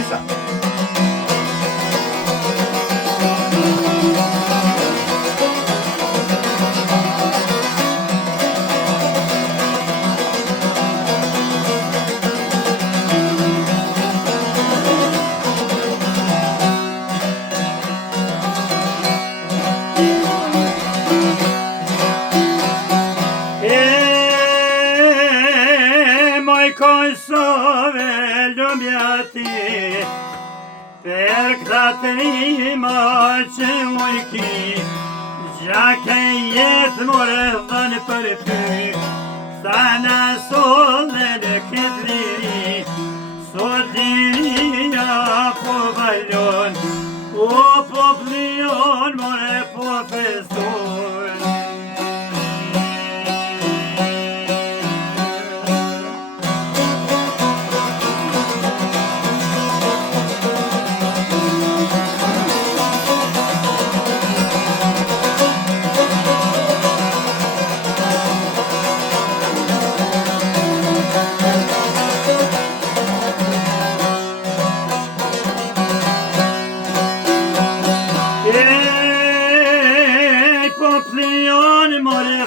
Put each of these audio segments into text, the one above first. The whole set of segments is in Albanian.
Nisa. Kosove ljubjati, per këtë rima që ujki, gjake jetë more dhënë për ty, sa në solle në këtë liri, sot liria po valjon, o po plion more po feston.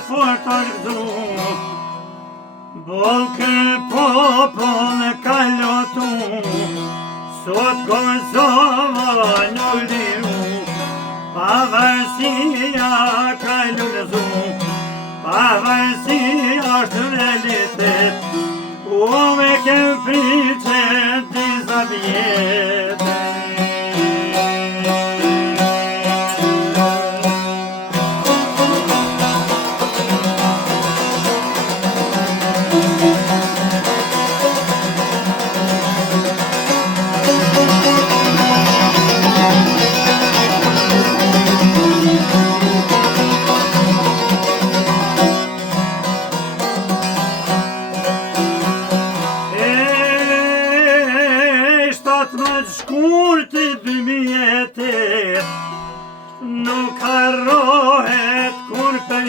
Fort ardhu, bolkë popull ka lotu, sot Kosova nuk liru, pavarësia ka lulëzu, pavarësia është realitet, u me kem pritet disa vjetë. Shkurti 2008 nuk harrohet kur për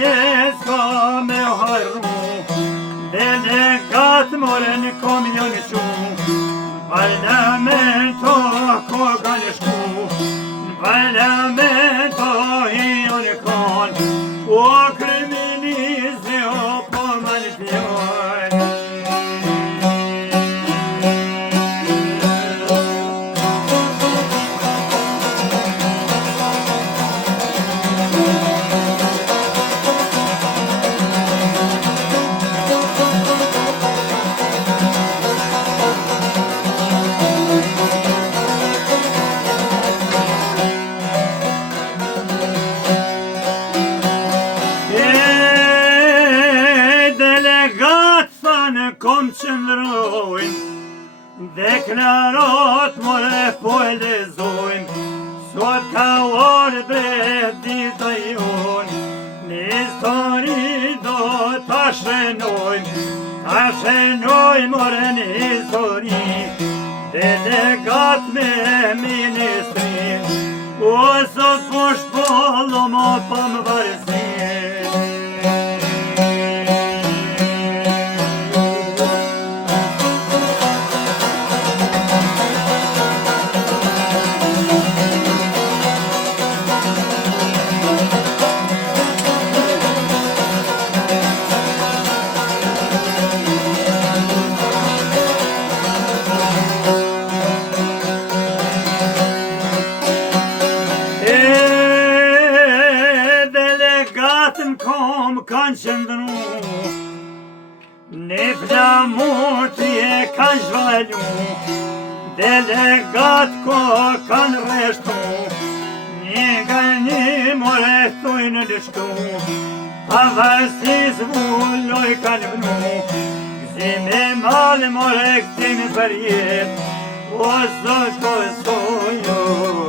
jet ka me harru, delegat more në komion shumë, parlamento ko kanë shku, parlamento hion kanë, o kriminizmi o po manipjoj. Kom qëndrojnë, deklarat more po e lezojnë, sot ka ardhe dita jonë, në histori do ta shenojnë more në histori, delegat me ministri, o sot po shpollo mo pa më varësi. Kom kanë qëndru, në flamurti e kanë zhvallu, delegat ko kanë reshtu, një nga një more thujnë lështu, pavarësis vulloj kanë vnu, gzime malë more këtimi për jet, o zot Kosovo.